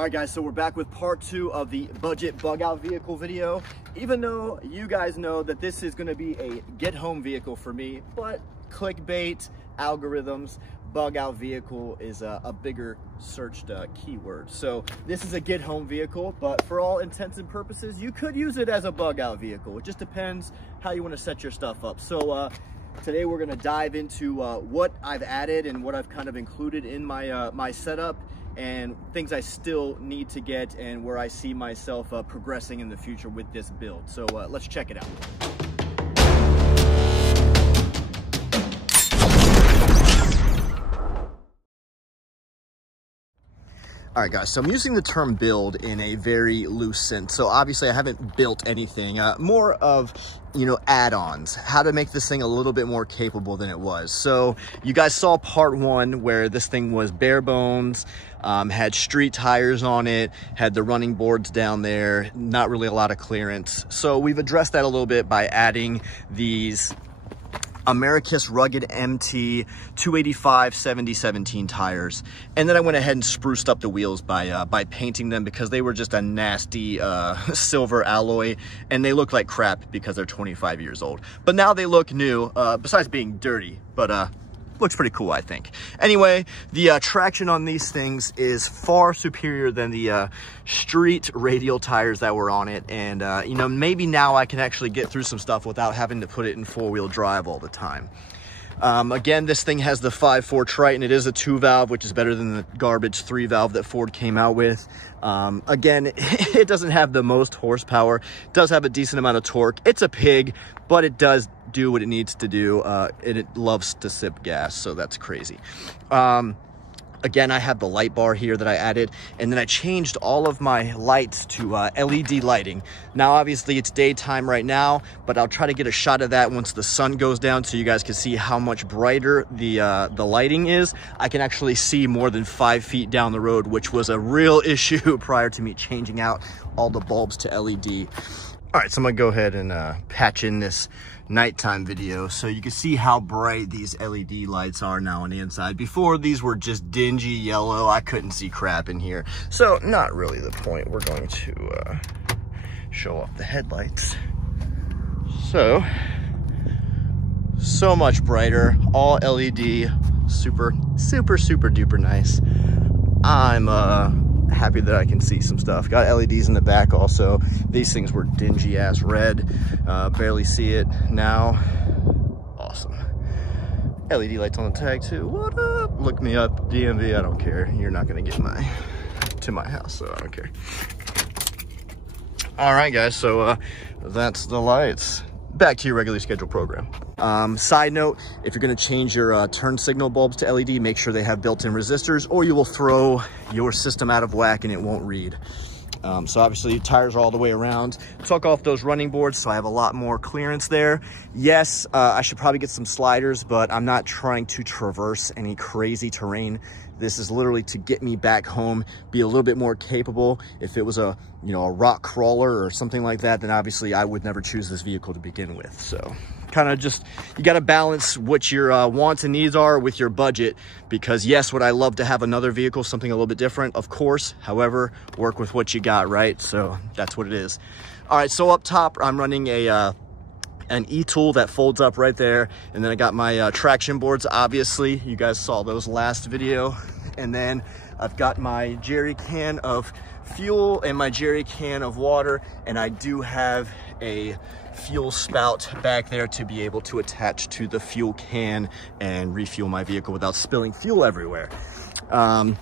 All right guys, so we're back with part 2 of the budget bug out vehicle video. Even though you guys know that this is gonna be a get home vehicle for me, but clickbait, algorithms, bug out vehicle is a bigger searched keyword. So this is a get home vehicle, but for all intents and purposes, you could use it as a bug out vehicle. It just depends how you wanna set your stuff up. So today we're gonna dive into what I've added and what I've kind of included in my, my setup, and things I still need to get, and where I see myself progressing in the future with this build. So let's check it out. All right guys, so I'm using the term build in a very loose sense. So obviously I haven't built anything, more of, you know, add-ons, how to make this thing a little bit more capable than it was. So you guys saw part 1 where this thing was bare bones, had street tires on it, had the running boards down there, not really a lot of clearance. So we've addressed that a little bit by adding these Americus Rugged MT 285 7017 tires, and then I went ahead and spruced up the wheels by painting them, because they were just a nasty silver alloy and they look like crap because they're 25 years old. But now they look new, besides being dirty, but looks pretty cool, I think. Anyway, the traction on these things is far superior than the street radial tires that were on it. And, you know, maybe now I can actually get through some stuff without having to put it in 4-wheel drive all the time. Again, this thing has the 5.4 Triton. It is a 2-valve, which is better than the garbage 3-valve that Ford came out with. Again, it doesn't have the most horsepower. It does have a decent amount of torque. It's a pig, but it does do what it needs to do, and it loves to sip gas, so that's crazy. Again, I have the light bar here that I added, and then I changed all of my lights to LED lighting. Now, obviously, it's daytime right now, but I'll try to get a shot of that once the sun goes down so you guys can see how much brighter the lighting is. I can actually see more than 5 feet down the road, which was a real issue prior to me changing out all the bulbs to LED. All right, so I'm gonna go ahead and patch in this nighttime video so you can see how bright these LED lights are now on the inside. Before, these were just dingy yellow. I couldn't see crap in here. So not really the point. We're going to show off the headlights. So much brighter, all LED, super duper nice. I'm happy that I can see some stuff. Got LEDs in the back also. These things were dingy ass red. Barely see it now. Awesome. LED lights on the tag too. What up? Look me up, DMV. I don't care. You're not gonna get to my house, so I don't care. All right, guys. So that's the lights. Back to your regularly scheduled program. Side note, if you're gonna change your turn signal bulbs to LED, make sure they have built-in resistors, or you will throw your system out of whack and it won't read. So obviously tires are all the way around. Took off those running boards, so I have a lot more clearance there. Yes, I should probably get some sliders, but I'm not trying to traverse any crazy terrain. This is literally to get me back home, be a little bit more capable. If it was a, you know, a rock crawler or something like that, then obviously I would never choose this vehicle to begin with. So kind of just, you got to balance what your wants and needs are with your budget, because yes, would I love to have another vehicle, something a little bit different? Of course. However, work with what you got, right? So that's what it is. All right, so up top, I'm running an e-tool that folds up right there, and then I got my traction boards. Obviously, you guys saw those last video. And then I've got my jerry can of fuel and my jerry can of water, and I do have a fuel spout back there to be able to attach to the fuel can and refuel my vehicle without spilling fuel everywhere. All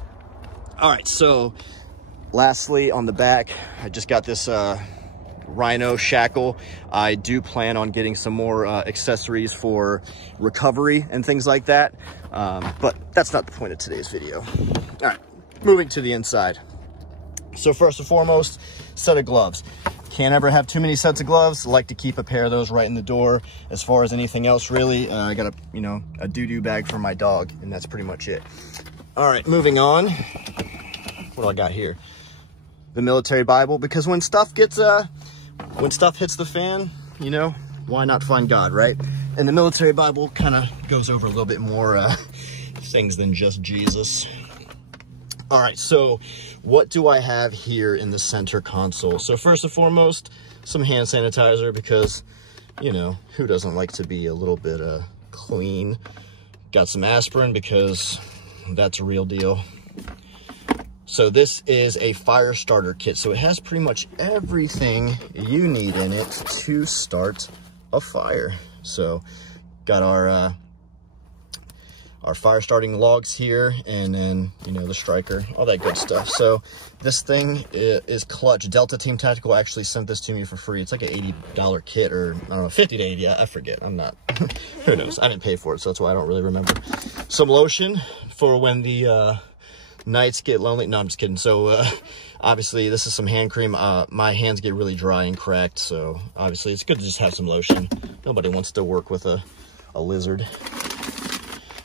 right, so lastly, on the back, I just got this Rhino shackle. I do plan on getting some more accessories for recovery and things like that, but that's not the point of today's video. All right, moving to the inside. So first and foremost, set of gloves. Can't ever have too many sets of gloves. I like to keep a pair of those right in the door. As far as anything else, really, I got a doo-doo bag for my dog, and that's pretty much it. All right, moving on. What do I got here? The military Bible, because when stuff hits the fan, you know, why not find God, right? And the military Bible kind of goes over a little bit more things than just Jesus. All right, so what do I have here in the center console? So first and foremost, some hand sanitizer, because, you know, who doesn't like to be a little bit clean? Got some aspirin, because that's a real deal. So this is a fire starter kit. So it has pretty much everything you need in it to start a fire. So got our fire starting logs here, and then, you know, the striker, all that good stuff. So this thing is clutch. Delta Team Tactical actually sent this to me for free. It's like an $80 kit, or I don't know, 50 to 80, I forget. I'm not, who knows? I didn't pay for it, so that's why I don't really remember. Some lotion for when the nights get lonely. No, I'm just kidding. So obviously this is some hand cream. My hands get really dry and cracked, so obviously it's good to just have some lotion. Nobody wants to work with a lizard.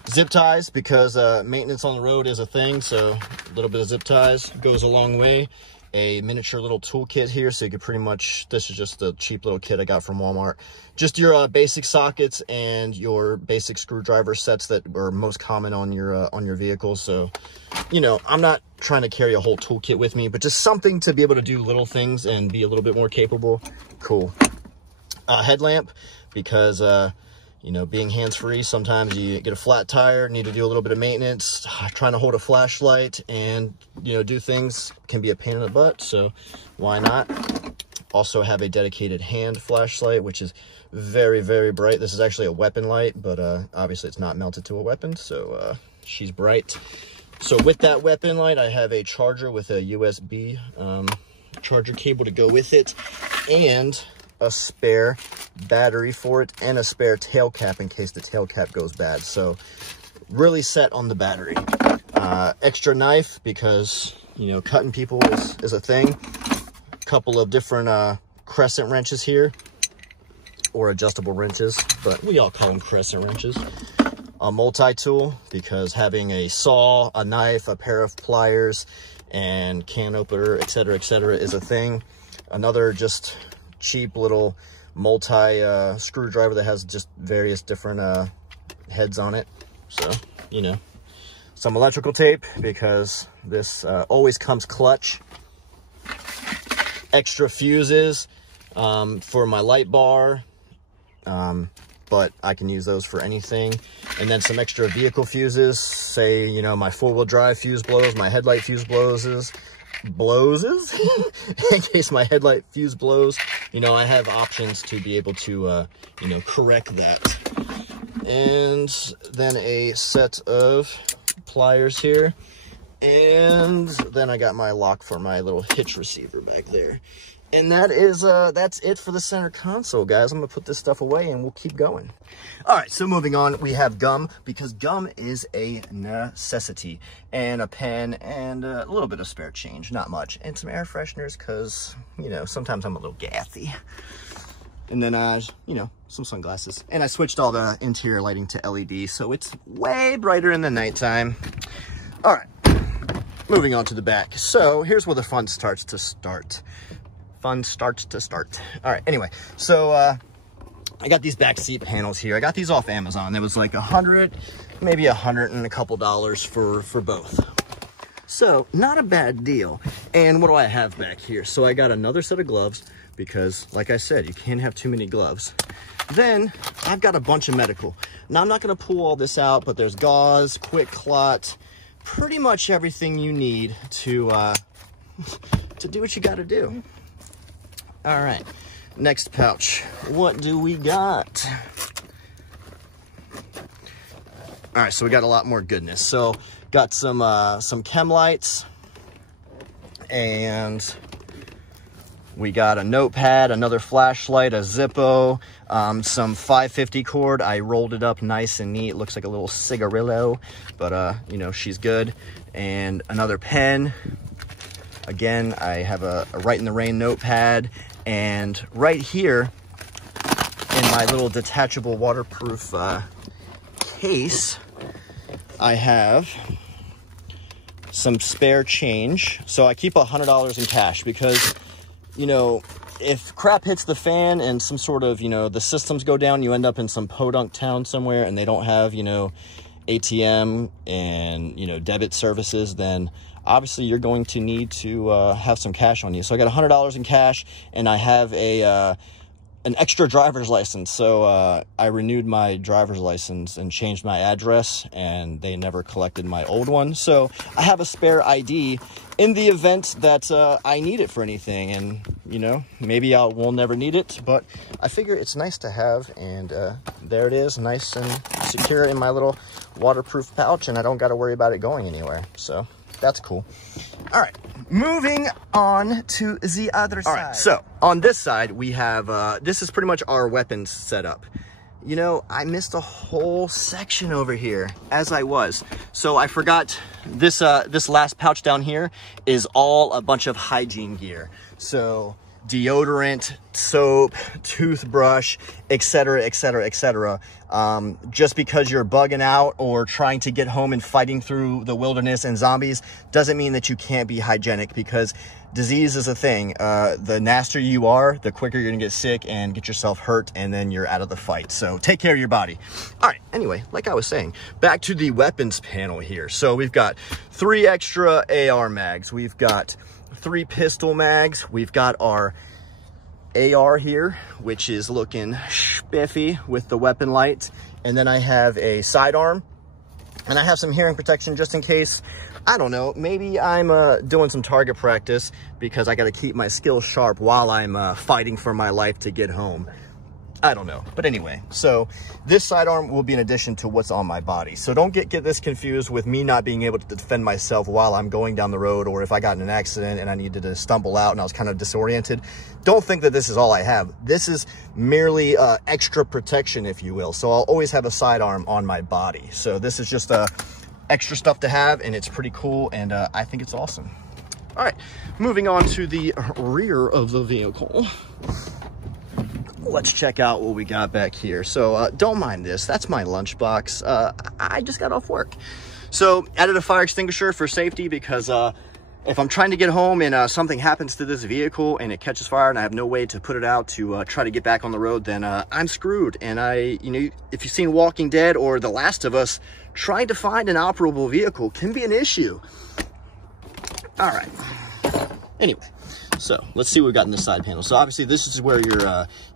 Zip ties, because maintenance on the road is a thing, so a little bit of zip ties goes a long way. A miniature little toolkit here, so you can pretty much, this is just a cheap little kit I got from Walmart. Just your basic sockets and your basic screwdriver sets that are most common on your vehicle. So, you know, I'm not trying to carry a whole toolkit with me, but just something to be able to do little things and be a little bit more capable. Cool. Headlamp, because you know, being hands-free, sometimes you get a flat tire, need to do a little bit of maintenance. Trying to hold a flashlight and, you know, do things can be a pain in the butt, so why not? Also have a dedicated hand flashlight, which is very, very bright. This is actually a weapon light, but obviously it's not melted to a weapon, so she's bright. So with that weapon light, I have a charger with a USB charger cable to go with it, and a spare battery for it, and a spare tail cap in case the tail cap goes bad. So really set on the battery. Extra knife, because, you know, cutting people is a thing. Couple of different crescent wrenches here, or adjustable wrenches, but we all call them crescent wrenches. A multi-tool, because having a saw, a knife, a pair of pliers, and can opener, etc., is a thing. Another just cheap little multi screwdriver that has just various different heads on it. So, you know, some electrical tape, because this always comes clutch. Extra fuses for my light bar, but I can use those for anything. And then some extra vehicle fuses, say, you know, my four-wheel drive fuse blows, my headlight fuse blows in case my headlight fuse blows. You know, I have options to be able to you know, correct that. And then a set of pliers here, and then I got my lock for my little hitch receiver back there. And that is that's it for the center console, guys. I'm gonna put this stuff away and we'll keep going. All right, so moving on, we have gum, because gum is a necessity, and a pen, and a little bit of spare change, not much, and some air fresheners, because, you know, sometimes I'm a little gassy. And then you know, some sunglasses, and I switched all the interior lighting to LED, so it's way brighter in the nighttime. All right, moving on to the back. So here's where the fun starts to start. All right, anyway, so I got these back seat panels here. I got these off Amazon. It was like $100, maybe $100 and a couple dollars for both. So not a bad deal. And what do I have back here? So I got another set of gloves, because like I said, you can't have too many gloves. Then I've got a bunch of medical. Now I'm not gonna pull all this out, but there's gauze, quick clot, pretty much everything you need to do what you gotta do. All right, next pouch. What do we got? All right, so we got a lot more goodness. So got some chem lights, and we got a notepad, another flashlight, a Zippo, some 550 cord. I rolled it up nice and neat. Looks like a little cigarillo, but you know, she's good. And another pen. Again, I have a Right in the Rain notepad. And right here in my little detachable waterproof case, I have some spare change. So I keep $100 in cash, because, you know, if crap hits the fan and some sort of, you know, the systems go down, you end up in some podunk town somewhere and they don't have, you know, ATM and, you know, debit services, then obviously you're going to need to have some cash on you. So I got $100 in cash, and I have an extra driver's license. So I renewed my driver's license and changed my address, and they never collected my old one. So I have a spare ID in the event that I need it for anything. And, you know, maybe we'll never need it, but I figure it's nice to have. And there it is, nice and secure in my little waterproof pouch, and I don't got to worry about it going anywhere. So that's cool. All right, moving on to the other side. All right, so on this side, we have, this is pretty much our weapons setup. You know, I missed a whole section over here as I was. So I forgot this, this last pouch down here is all a bunch of hygiene gear. So deodorant, soap, toothbrush, etc., etc., etc. Just because you're bugging out or trying to get home and fighting through the wilderness and zombies doesn't mean that you can't be hygienic, because disease is a thing. The nastier you are, the quicker you're gonna get sick and get yourself hurt, and then you're out of the fight. So take care of your body. All right, anyway, like I was saying, back to the weapons panel here. So we've got 3 extra AR mags. We've got 3 pistol mags. We've got our AR here, which is looking spiffy with the weapon light. And then I have a sidearm, and I have some hearing protection just in case, I don't know, maybe I'm doing some target practice because I got to keep my skills sharp while I'm fighting for my life to get home. I don't know. But anyway, so this sidearm will be in addition to what's on my body. So don't get this confused with me not being able to defend myself while I'm going down the road, or if I got in an accident and I needed to stumble out and I was kind of disoriented. Don't think that this is all I have. This is merely extra protection, if you will. So I'll always have a sidearm on my body. So this is just extra stuff to have, and it's pretty cool, and I think it's awesome. All right, moving on to the rear of the vehicle. Let's check out what we got back here. So don't mind this, that's my lunchbox. I just got off work. So added a fire extinguisher for safety, because if I'm trying to get home and something happens to this vehicle and it catches fire and I have no way to put it out to try to get back on the road, then I'm screwed. And you know, if you've seen Walking Dead or The Last of Us, trying to find an operable vehicle can be an issue. All right, anyway. So let's see what we got in the side panel. So obviously this is where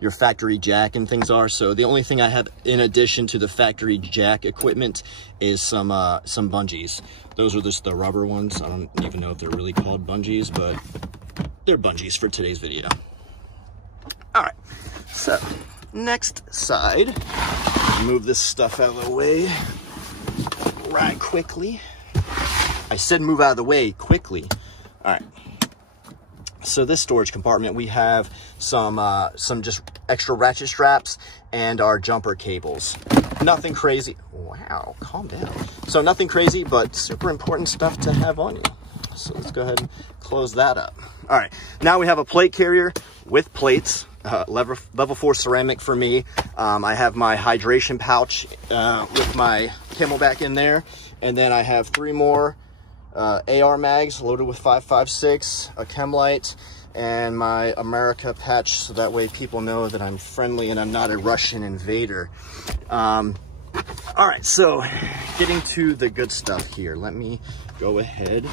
your factory jack and things are. So the only thing I have in addition to the factory jack equipment is some bungees. Those are just the rubber ones. I don't even know if they're really called bungees, but they're bungees for today's video. All right, so next side, move this stuff out of the way right quickly. I said move out of the way quickly. All right. So this storage compartment, we have some just extra ratchet straps and our jumper cables. Nothing crazy. Wow, calm down. So nothing crazy, but super important stuff to have on you. So let's go ahead and close that up. All right, now we have a plate carrier with plates, level 4 ceramic for me. I have my hydration pouch with my Camelback in there. And then I have 3 more AR mags loaded with 5.56, a chem light, and my America patch, so that way people know that I'm friendly and I'm not a Russian invader. All right, so getting to the good stuff here. Let me go ahead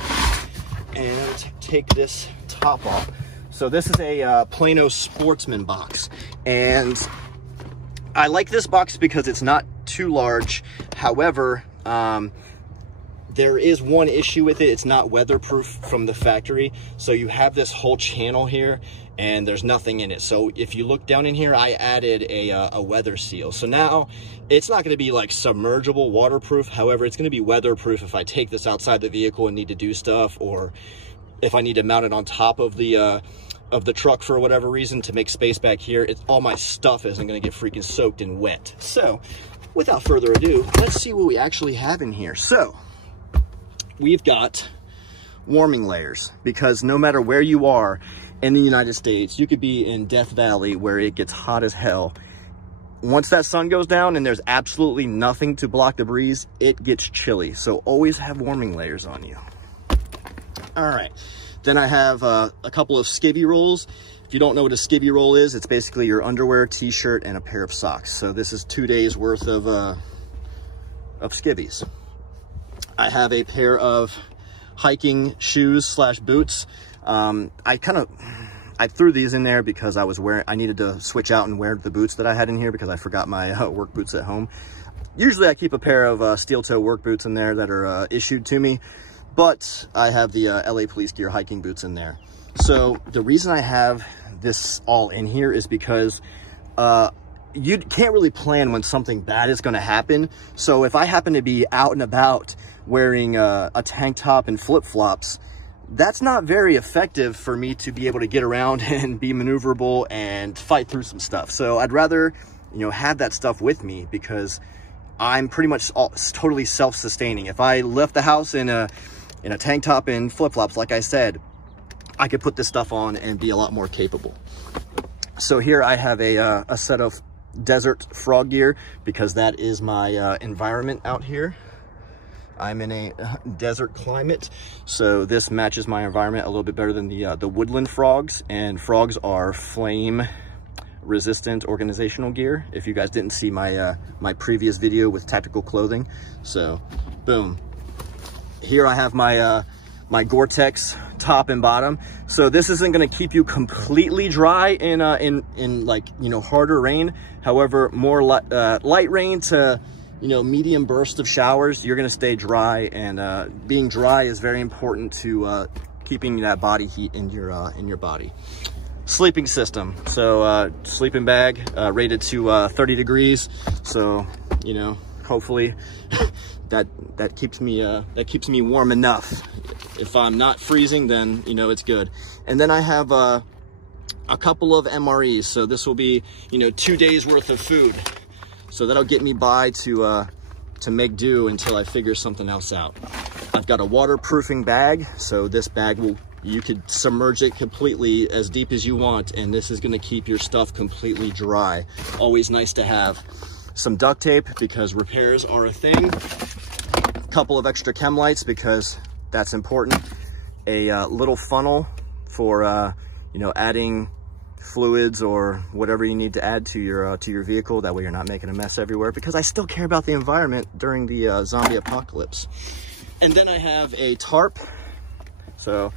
and take this top off. So this is a Plano Sportsman box, and I like this box because it's not too large. However, there is one issue with it. It's not weatherproof from the factory. So you have this whole channel here and there's nothing in it. So if you look down in here, I added a weather seal. So now it's not gonna be like submergible waterproof. However, it's gonna be weatherproof if I take this outside the vehicle and need to do stuff, or if I need to mount it on top of the truck for whatever reason to make space back here. All my stuff isn't gonna get freaking soaked and wet. So without further ado, let's see what we actually have in here. So we've got warming layers, because no matter where you are in the United States, you could be in Death Valley where it gets hot as hell. Once that sun goes down and there's absolutely nothing to block the breeze, it gets chilly. So always have warming layers on you. All right, then I have a couple of skivvy rolls. If you don't know what a skivvy roll is, it's basically your underwear, t-shirt, and a pair of socks. So this is 2 days worth of skivvies. I have a pair of hiking shoes slash boots. I threw these in there because I needed to switch out and wear the boots that I had in here because I forgot my work boots at home. Usually I keep a pair of steel toe work boots in there that are issued to me, but I have the LA Police Gear hiking boots in there. So the reason I have this all in here is because you can't really plan when something bad is going to happen. So if I happen to be out and about wearing a tank top and flip-flops, that's not very effective for me to be able to get around and be maneuverable and fight through some stuff. So I'd rather, you know, have that stuff with me because I'm pretty much totally self-sustaining. If I left the house in a tank top and flip-flops, like I said, I could put this stuff on and be a lot more capable. So here I have a set of desert frog gear because that is my environment out here. I'm in a desert climate, so this matches my environment a little bit better than the woodland frogs, and frogs are flame resistant organizational gear, if you guys didn't see my my previous video with tactical clothing. So boom, here I have my my Gore-Tex top and bottom. So this isn't going to keep you completely dry in like, you know, harder rain. However, more light rain to, you know, medium burst of showers, you're going to stay dry, and being dry is very important to keeping that body heat in your body. Sleeping system. So sleeping bag rated to 30 degrees. So, you know, hopefully that keeps me warm enough. If I'm not freezing, then, you know, it's good. And then I have a couple of MREs. So this will be, you know, 2 days worth of food. So that'll get me by to make do until I figure something else out. I've got a waterproofing bag. So this bag you could submerge it completely as deep as you want, and this is gonna keep your stuff completely dry. Always nice to have. Some duct tape because repairs are a thing. A couple of extra chem lights because that's important. A little funnel for you know, adding fluids or whatever you need to add to your vehicle. That way you're not making a mess everywhere, because I still care about the environment during the zombie apocalypse. And then I have a tarp. So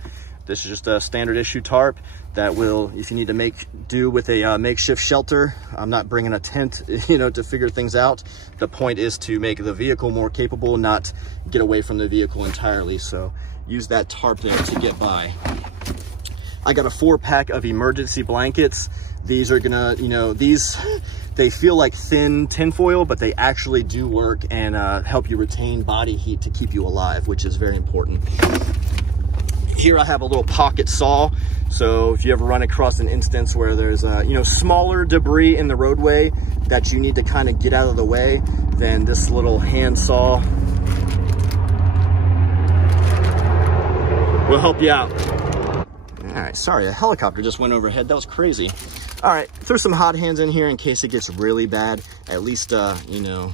this is just a standard issue tarp that will, if you need to make do with a makeshift shelter. I'm not bringing a tent, you know, to figure things out. The point is to make the vehicle more capable, not get away from the vehicle entirely. So use that tarp there to get by. I got a 4-pack of emergency blankets. These are gonna, you know, they feel like thin tinfoil, but they actually do work and help you retain body heat to keep you alive, which is very important. Here I have a little pocket saw. So if you ever run across an instance where there's you know, smaller debris in the roadway that you need to kind of get out of the way, then this little hand saw will help you out. All right, sorry, a helicopter just went overhead. That was crazy. All right, throw some hot hands in here in case it gets really bad. At least, you know,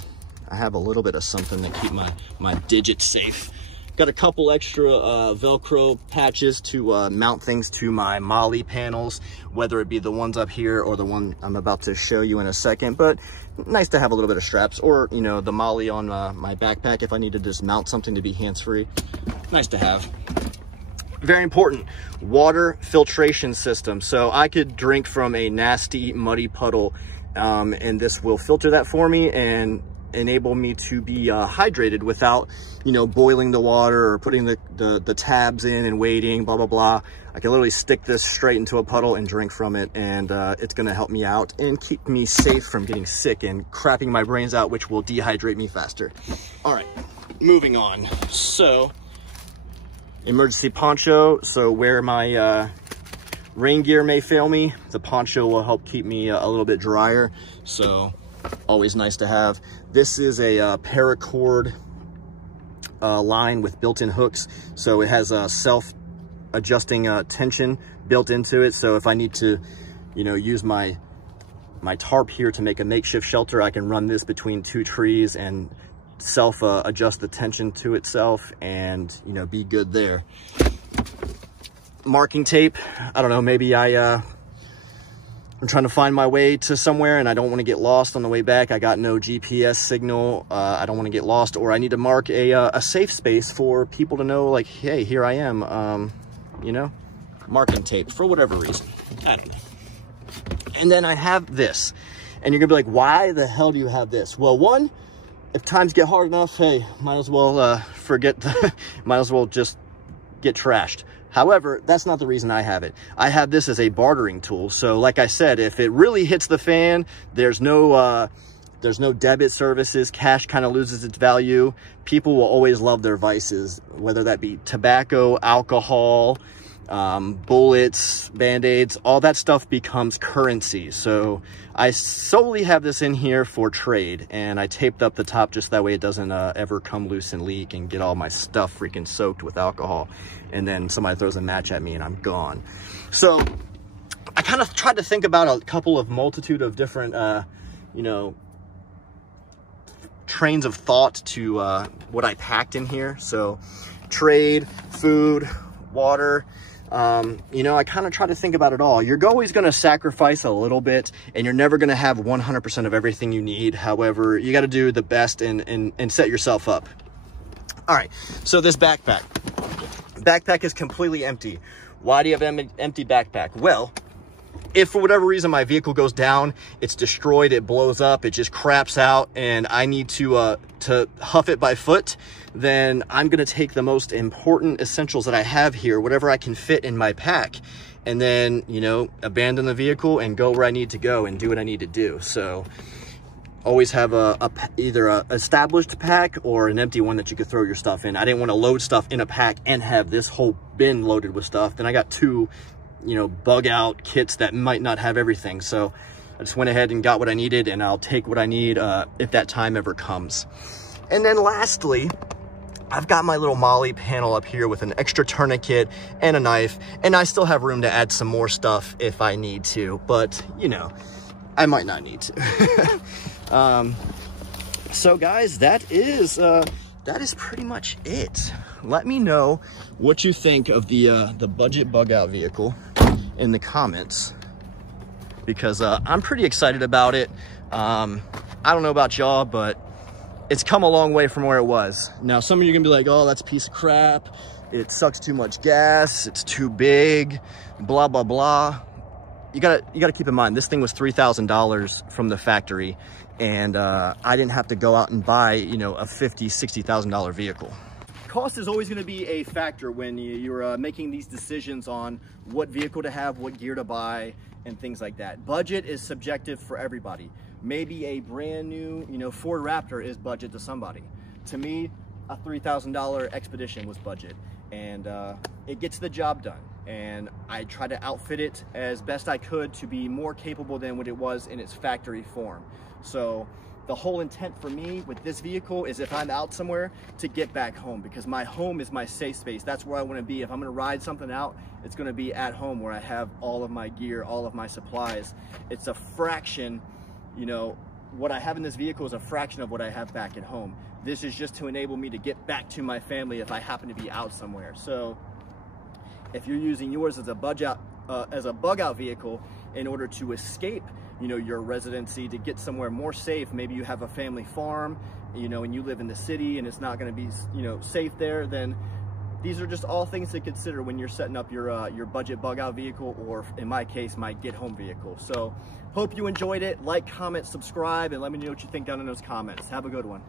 I have a little bit of something to keep my digits safe. Got a couple extra Velcro patches to mount things to my Molly panels, whether it be the ones up here or the one I'm about to show you in a second. But nice to have a little bit of straps, or, you know, the Molly on my backpack if I need to just mount something to be hands-free. Nice to have. Very important, water filtration system. So I could drink from a nasty, muddy puddle, and this will filter that for me and enable me to be hydrated without, you know, boiling the water or putting the tabs in and waiting, blah, blah, blah. I can literally stick this straight into a puddle and drink from it, and it's gonna help me out and keep me safe from getting sick and crapping my brains out, which will dehydrate me faster. All right, moving on. So, emergency poncho. So where my rain gear may fail me, the poncho will help keep me a little bit drier. So always nice to have. This is a paracord line with built-in hooks. So it has a self-adjusting tension built into it. So if I need to, you know, use my tarp here to make a makeshift shelter, I can run this between 2 trees and adjust the tension to itself and, you know, be good there. Marking tape. I don't know, maybe I I'm trying to find my way to somewhere and I don't want to get lost on the way back. I got no GPS signal. I don't want to get lost, or I need to mark a safe space for people to know, like, hey, here I am, you know, marking tape for whatever reason. I don't know. And then I have this, and you're gonna be like, why the hell do you have this? Well, one, if times get hard enough, hey, might as well might as well just get trashed. However, that's not the reason I have it. I have this as a bartering tool. So like I said, if it really hits the fan, there's no debit services. Cash kind of loses its value. People will always love their vices, whether that be tobacco, alcohol, bullets, band-aids, all that stuff becomes currency. So I solely have this in here for trade, and I taped up the top just that way it doesn't ever come loose and leak and get all my stuff freaking soaked with alcohol, and then somebody throws a match at me and I'm gone. So I kind of tried to think about a couple of multitude of different you know, trains of thought to what I packed in here. So trade, food, water, you know, I kind of try to think about it all. You're always going to sacrifice a little bit, and you're never going to have 100% of everything you need. However, you got to do the best and set yourself up. All right, so this backpack is completely empty. Why do you have an empty backpack? Well, if for whatever reason my vehicle goes down, it's destroyed, it blows up, it just craps out, and I need to huff it by foot, then I'm gonna take the most important essentials that I have here, whatever I can fit in my pack, and then, you know, abandon the vehicle and go where I need to go and do what I need to do. So always have either a established pack or an empty one that you could throw your stuff in. I didn't want to load stuff in a pack and have this whole bin loaded with stuff. Then I got two, you know, bug out kits that might not have everything. So I just went ahead and got what I needed, and I'll take what I need if that time ever comes. And then lastly, I've got my little Molly panel up here with an extra tourniquet and a knife, and I still have room to add some more stuff if I need to, but you know, I might not need to. So guys, that is pretty much it. Let me know what you think of the budget bug out vehicle in the comments, because I'm pretty excited about it. I don't know about y'all, but it's come a long way from where it was. Now, some of you are gonna be like, oh, that's a piece of crap. It sucks too much gas. It's too big, blah, blah, blah. You gotta keep in mind, this thing was $3,000 from the factory, and I didn't have to go out and buy, you know, a $50,000, $60,000 vehicle. Cost is always going to be a factor when you're making these decisions on what vehicle to have, what gear to buy, and things like that. Budget is subjective for everybody. Maybe a brand new, you know, Ford Raptor is budget to somebody. To me, a $3,000 Expedition was budget, and it gets the job done. And I try to outfit it as best I could to be more capable than what it was in its factory form. So the whole intent for me with this vehicle is, if I'm out somewhere, to get back home, because my home is my safe space. That's where I want to be. If I'm going to ride something out, it's going to be at home, where I have all of my gear, all of my supplies. It's a fraction, you know, what I have in this vehicle is a fraction of what I have back at home. This is just to enable me to get back to my family if I happen to be out somewhere. So if you're using yours as a bug out vehicle in order to escape, you know, your residency, to get somewhere more safe, maybe you have a family farm, you know, and you live in the city and it's not going to be, you know, safe there, then these are just all things to consider when you're setting up your budget bug out vehicle, or in my case, my get home vehicle. So hope you enjoyed it. Like, comment, subscribe, and let me know what you think down in those comments. Have a good one.